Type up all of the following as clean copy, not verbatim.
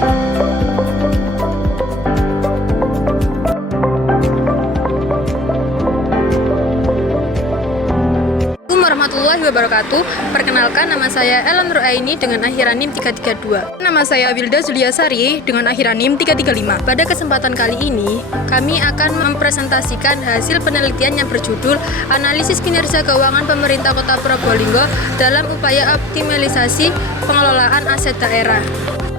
Warahmatullahi wabarakatuh. Perkenalkan, nama saya Ellen Nuraini dengan akhiran NIM 332. Nama saya Wilda Zuliasari dengan akhiran NIM 335. Pada kesempatan kali ini, kami akan mempresentasikan hasil penelitian yang berjudul Analisis Kinerja Keuangan Pemerintah Kota Probolinggo dalam upaya optimalisasi pengelolaan aset daerah.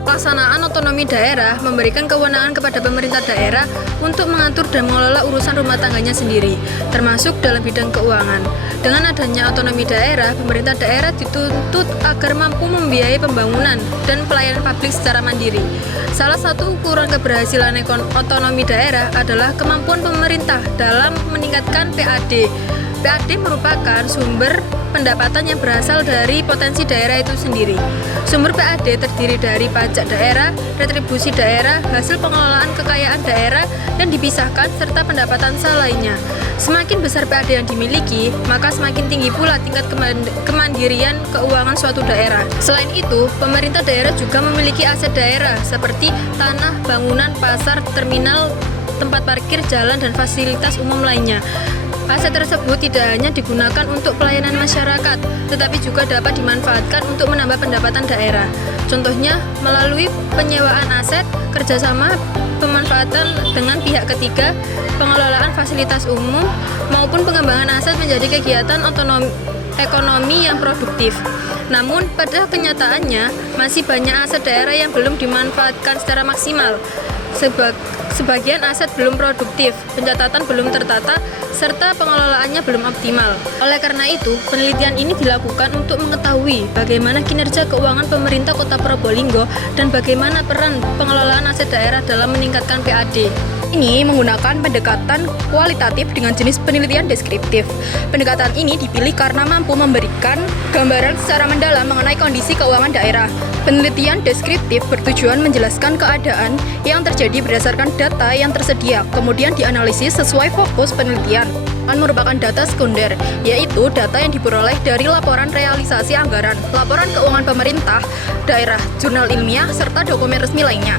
Pelaksanaan otonomi daerah memberikan kewenangan kepada pemerintah daerah untuk mengatur dan mengelola urusan rumah tangganya sendiri, termasuk dalam bidang keuangan. Dengan adanya otonomi daerah, pemerintah daerah dituntut agar mampu membiayai pembangunan dan pelayanan publik secara mandiri. Salah satu ukuran keberhasilan otonomi daerah adalah kemampuan pemerintah dalam meningkatkan PAD. PAD merupakan sumber pendapatan yang berasal dari potensi daerah itu sendiri. Sumber PAD terdiri dari pajak daerah, retribusi daerah, hasil pengelolaan kekayaan daerah yang dipisahkan, serta pendapatan sah lainnya. Semakin besar PAD yang dimiliki, maka semakin tinggi pula tingkat kemandirian keuangan suatu daerah. Selain itu, pemerintah daerah juga memiliki aset daerah seperti tanah, bangunan, pasar, terminal, tempat parkir, jalan, dan fasilitas umum lainnya. Aset tersebut tidak hanya digunakan untuk pelayanan masyarakat, tetapi juga dapat dimanfaatkan untuk menambah pendapatan daerah. Contohnya, melalui penyewaan aset, kerjasama pemanfaatan dengan pihak ketiga, pengelolaan fasilitas umum, maupun pengembangan aset menjadi kegiatan ekonomi yang produktif. Namun, pada kenyataannya, masih banyak aset daerah yang belum dimanfaatkan secara maksimal. Sebagian aset belum produktif, pencatatan belum tertata, serta pengelolaannya belum optimal. Oleh karena itu, penelitian ini dilakukan untuk mengetahui bagaimana kinerja keuangan pemerintah Kota Probolinggo dan bagaimana peran pengelolaan aset daerah dalam meningkatkan PAD. Ini menggunakan pendekatan kualitatif dengan jenis penelitian deskriptif. Pendekatan ini dipilih karena mampu memberikan gambaran secara mendalam mengenai kondisi keuangan daerah. Penelitian deskriptif bertujuan menjelaskan keadaan yang terjadi berdasarkan data yang tersedia, kemudian dianalisis sesuai fokus penelitian. Merupakan data sekunder, yaitu data yang diperoleh dari laporan realisasi anggaran, laporan keuangan pemerintah, daerah, jurnal ilmiah, serta dokumen resmi lainnya.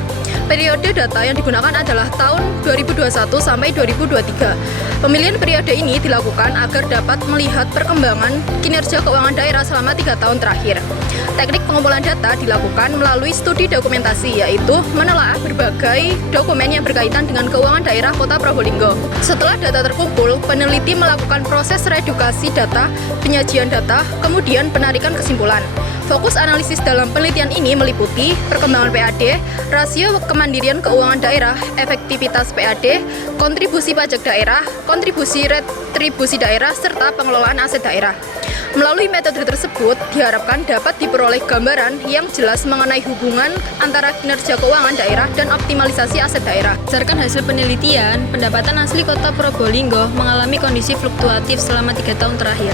Periode data yang digunakan adalah tahun 2021 sampai 2023. Pemilihan periode ini dilakukan agar dapat melihat perkembangan kinerja keuangan daerah selama 3 tahun terakhir. Teknik pengumpulan data dilakukan melalui studi dokumentasi, yaitu menelaah berbagai dokumen yang berkaitan dengan keuangan daerah Kota Probolinggo. Setelah data terkumpul, peneliti melakukan proses reedukasi data, penyajian data, kemudian penarikan kesimpulan. Fokus analisis dalam penelitian ini meliputi perkembangan PAD, rasio kemandirian keuangan daerah, efektivitas PAD, kontribusi pajak daerah, kontribusi retribusi daerah, serta pengelolaan aset daerah. Melalui metode tersebut, diharapkan dapat diperoleh gambaran yang jelas mengenai hubungan antara kinerja keuangan daerah dan optimalisasi aset daerah. Berdasarkan hasil penelitian, pendapatan asli Kota Probolinggo mengalami kondisi fluktuatif selama 3 tahun terakhir.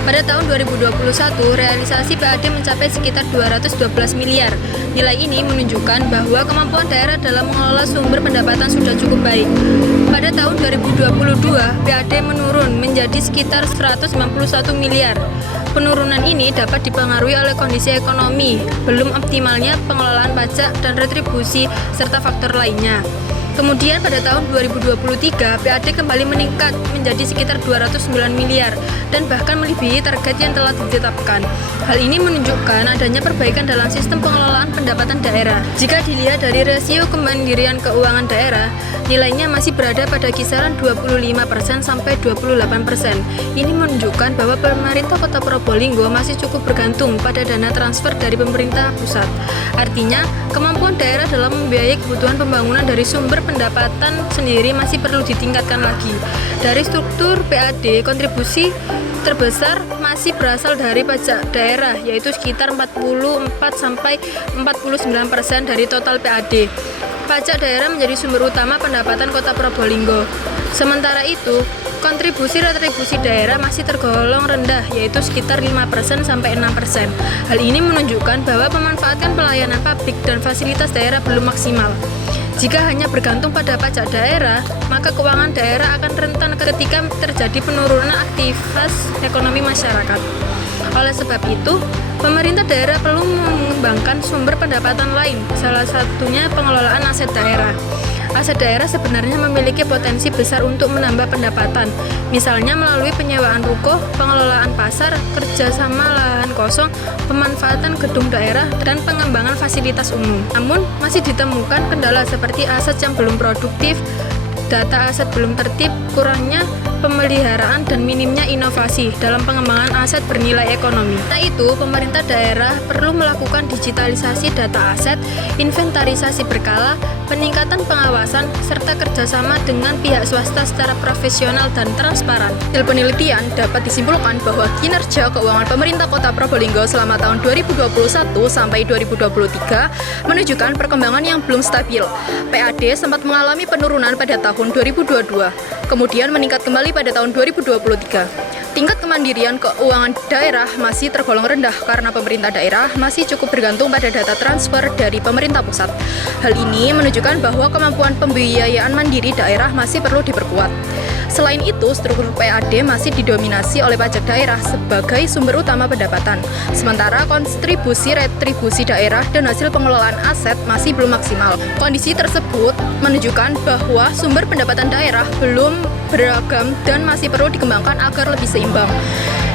Pada tahun 2021, realisasi PAD mencapai sekitar 212 miliar. Nilai ini menunjukkan bahwa kemampuan daerah dalam mengelola sumber pendapatan sudah cukup baik. Pada tahun 2022, PAD menurun menjadi sekitar 191 miliar. Penurunan ini dapat dipengaruhi oleh kondisi ekonomi, belum optimalnya pengelolaan pajak dan retribusi, serta faktor lainnya. Kemudian pada tahun 2023, PAD kembali meningkat menjadi sekitar 209 miliar dan bahkan melebihi target yang telah ditetapkan. Hal ini menunjukkan adanya perbaikan dalam sistem pengelolaan pendapatan daerah. Jika dilihat dari rasio kemandirian keuangan daerah, nilainya masih berada pada kisaran 25% sampai 28%. Ini menunjukkan bahwa pemerintah Kota Probolinggo masih cukup bergantung pada dana transfer dari pemerintah pusat. Artinya, kemampuan daerah dalam membiayai kebutuhan pembangunan dari sumber pendapatan sendiri masih perlu ditingkatkan lagi. Dari struktur PAD, kontribusi terbesar masih berasal dari pajak daerah, yaitu sekitar 44-49% dari total PAD. Pajak daerah menjadi sumber utama pendapatan Kota Probolinggo. Sementara itu, kontribusi retribusi daerah masih tergolong rendah, yaitu sekitar 5% sampai 6%. Hal ini menunjukkan bahwa pemanfaatan pelayanan publik dan fasilitas daerah belum maksimal. Jika hanya bergantung pada pajak daerah, maka keuangan daerah akan rentan ketika terjadi penurunan aktivitas ekonomi masyarakat. Oleh sebab itu, pemerintah daerah perlu mengembangkan sumber pendapatan lain, salah satunya pengelolaan aset daerah. Aset daerah sebenarnya memiliki potensi besar untuk menambah pendapatan, misalnya melalui penyewaan ruko, pengelolaan pasar, kerjasama lahan kosong, pemanfaatan gedung daerah, dan pengembangan fasilitas umum. Namun, masih ditemukan kendala seperti aset yang belum produktif, data aset belum tertib, kurangnya pemeliharaan, dan minimnya inovasi dalam pengembangan aset bernilai ekonomi. Nah itu, pemerintah daerah perlu melakukan digitalisasi data aset, inventarisasi berkala, peningkatan pengawasan, serta kerjasama dengan pihak swasta secara profesional dan transparan. Hasil penelitian dapat disimpulkan bahwa kinerja keuangan pemerintah Kota Probolinggo selama tahun 2021 sampai 2023 menunjukkan perkembangan yang belum stabil. PAD sempat mengalami penurunan pada tahun 2022, kemudian meningkat kembali pada tahun 2023. Tingkat kemandirian keuangan daerah masih tergolong rendah karena pemerintah daerah masih cukup bergantung pada data transfer dari pemerintah pusat. Hal ini menunjukkan bahwa kemampuan pembiayaan mandiri daerah masih perlu diperkuat. Selain itu, struktur PAD masih didominasi oleh pajak daerah sebagai sumber utama pendapatan, sementara kontribusi retribusi daerah dan hasil pengelolaan aset masih belum maksimal. Kondisi tersebut menunjukkan bahwa sumber pendapatan daerah belum beragam dan masih perlu dikembangkan agar lebih seimbang.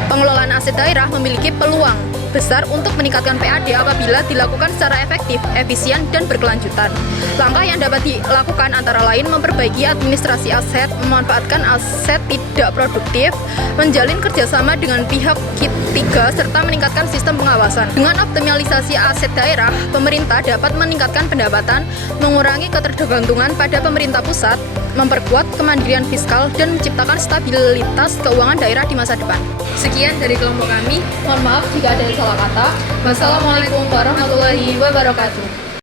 Pengelolaan aset daerah memiliki peluang besar untuk meningkatkan PAD apabila dilakukan secara efektif, efisien, dan berkelanjutan. Langkah yang dapat dilakukan antara lain memperbaiki administrasi aset, memanfaatkan aset tidak produktif, menjalin kerjasama dengan pihak ketiga, serta meningkatkan sistem pengawasan. Dengan optimalisasi aset daerah, pemerintah dapat meningkatkan pendapatan, mengurangi ketergantungan pada pemerintah pusat, memperkuat kemandirian fiskal, dan menciptakan stabilitas keuangan daerah di masa depan. Sekian dari kelompok kami. Mohon maaf jika ada salah kata. Wassalamualaikum warahmatullahi wabarakatuh.